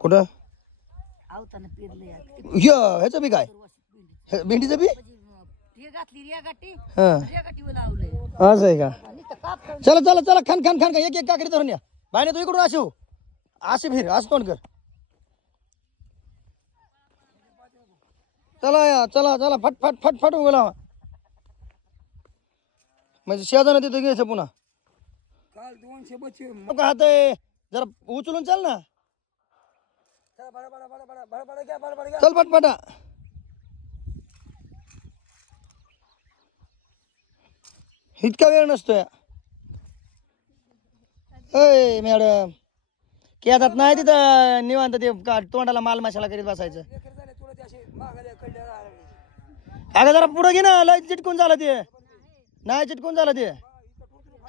कुठं आवताना पेरले ह्याचं बी काय भेंडीचं बी ते घातली रेगाटी हा रेगाटीवर लावले असं आहे का नुसतं काप चला चला चला खान खान खान एक एक काकडी धरून या बायने तू इकडून असे हो असे फिर असं तोंड कर चला या चला चला फट फट फट फट उभं लावा म्हणजे शेजानं तिथं घ्यायचं पुन्हा काल 200 बच्चे का हात आहे जरा उचलून चाल ना चल पटपटा इतका वेळ नसतोय अय मॅडम केदात नाही तिथं निवांत ते तोंडाला माल मशाला करीत बसायचं अगं जरा पुढं घे ना लय चिटकून झालं ते नाही चिटकून झालं ते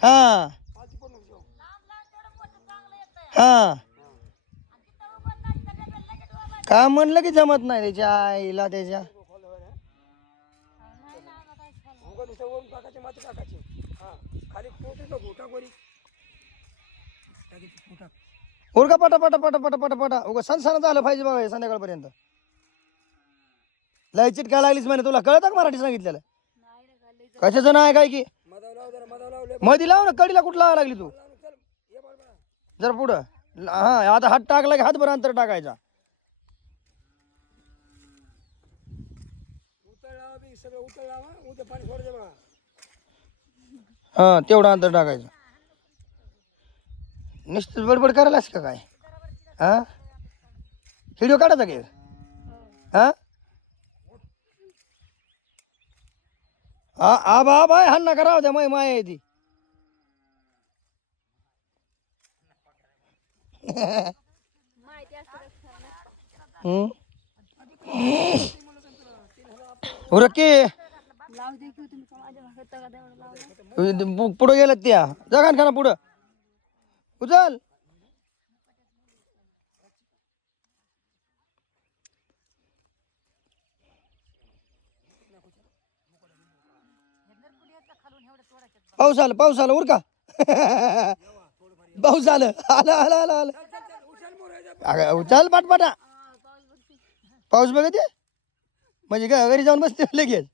हा हा का म्हणलं की जमत नाही त्याच्या आईला त्याच्या उरका पटा पटा पटा पटा पटा पटा उगा सण झालं पाहिजे बाबा संध्याकाळपर्यंत लय चिटका लागलीच म्हणे तुला कळतं का मराठी सांगितलेलं कशाचं नाही काय की मधी लाव ना कडीला कुठं लावा लागली तू जर पुढं हा आता हात टाकला की हातभर अंतर टाकायचा हा तेवढं अंतर टाकायचं निश्चित बडबड करायलास का काय हा व्हिडिओ काढायचा की हा आबा बाय हान नका राहू द्या माय माय आहे ती उरके पुढं गेलं त्या जगान खाना पुढं उचल पाऊस आला उरका पाऊस आलं आलं आलं आलं आलं उचल पाटपाटा पाऊस बघते म्हणजे काय घरी जाऊन बसते लगेच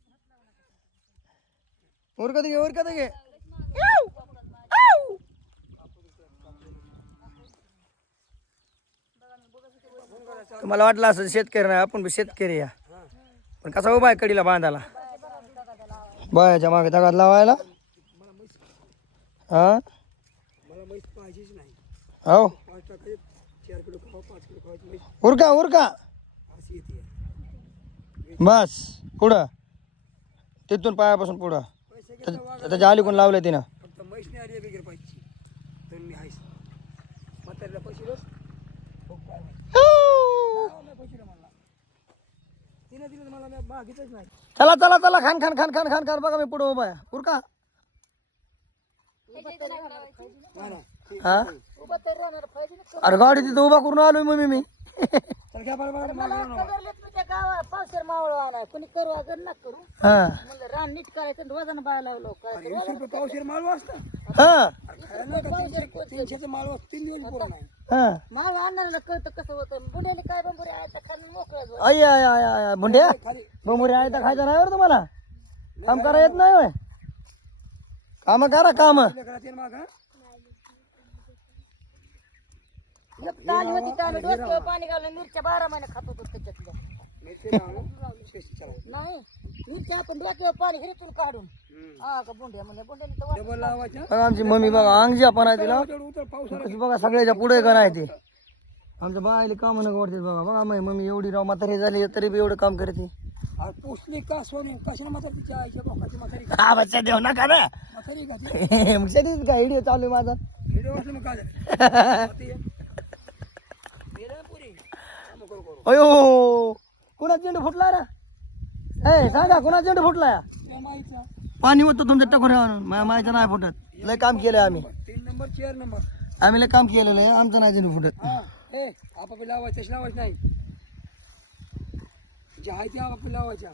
उरकत घे तुम्हाला वाटलं असं शेतकरी नाही आपण शेतकरी या पण कसा उभा आहे कडीला बांधायला बायाच्या मागे दगात लावायला हा हो उरका उरका बस पुढं तिथून पायापासून पुढं त्याच्या अलीकडून लावलंय तिनं चला चला चला खान खान खान खान खान खान बघा मी पुढे उभा आहे उरका हा अरे गाडी तिथं उभा करून आलोय मग मी कोणी करू अगर ना करू हा म्हणलं रान नीट करायचं रोजानं बाय लावलो हा हा माळ आणणाऱ्याला कळतं कसं होतं बुड्याने काय बंबुरे आहे खाली मोकळं आई आय आय आय भुंड्या बमुरी आहे तर खायचं नाही बरं तुम्हाला काम करा येत नाही होय काम करा काम ताली होती ताली डोसक्यावर पाणी घालून मिरच्या 12 महिने खात होतो त्याच्यातल्या नाही मिरच्या आपण डोक्यावर पाणी हिरीतून काढून हा का बुंड्या म्हणजे बुंड्याने बघा आमची मम्मी बघा अंगजी आपण आहे तिला कशी बघा सगळ्याच्या पुढे का नाही ते आमच्या बायले काम नका वाटते बघा बघा मम्मी एवढी राव म्हातारी झाली तरी बी एवढं काम करते पोचली का सोनी कशाला म्हातारी हा बच्चा देऊ नका ना मग सगळीच का व्हिडिओ चालू आहे माझा अयो कुणा चेंडू फुटला रे ए सांगा कुणा चेंडू फुटला पाणी होतं तुमच्या टकोऱ्या माझ्या मायचं नाही फुटत लय काम केलंय आम्ही 3 नंबर 4 नंबर आम्ही लय काम केलेलं आहे आमचं नाही चेंडू फुटत आपापे लावायचं लावायचं नाही जे आहे ते आपापे लावायच्या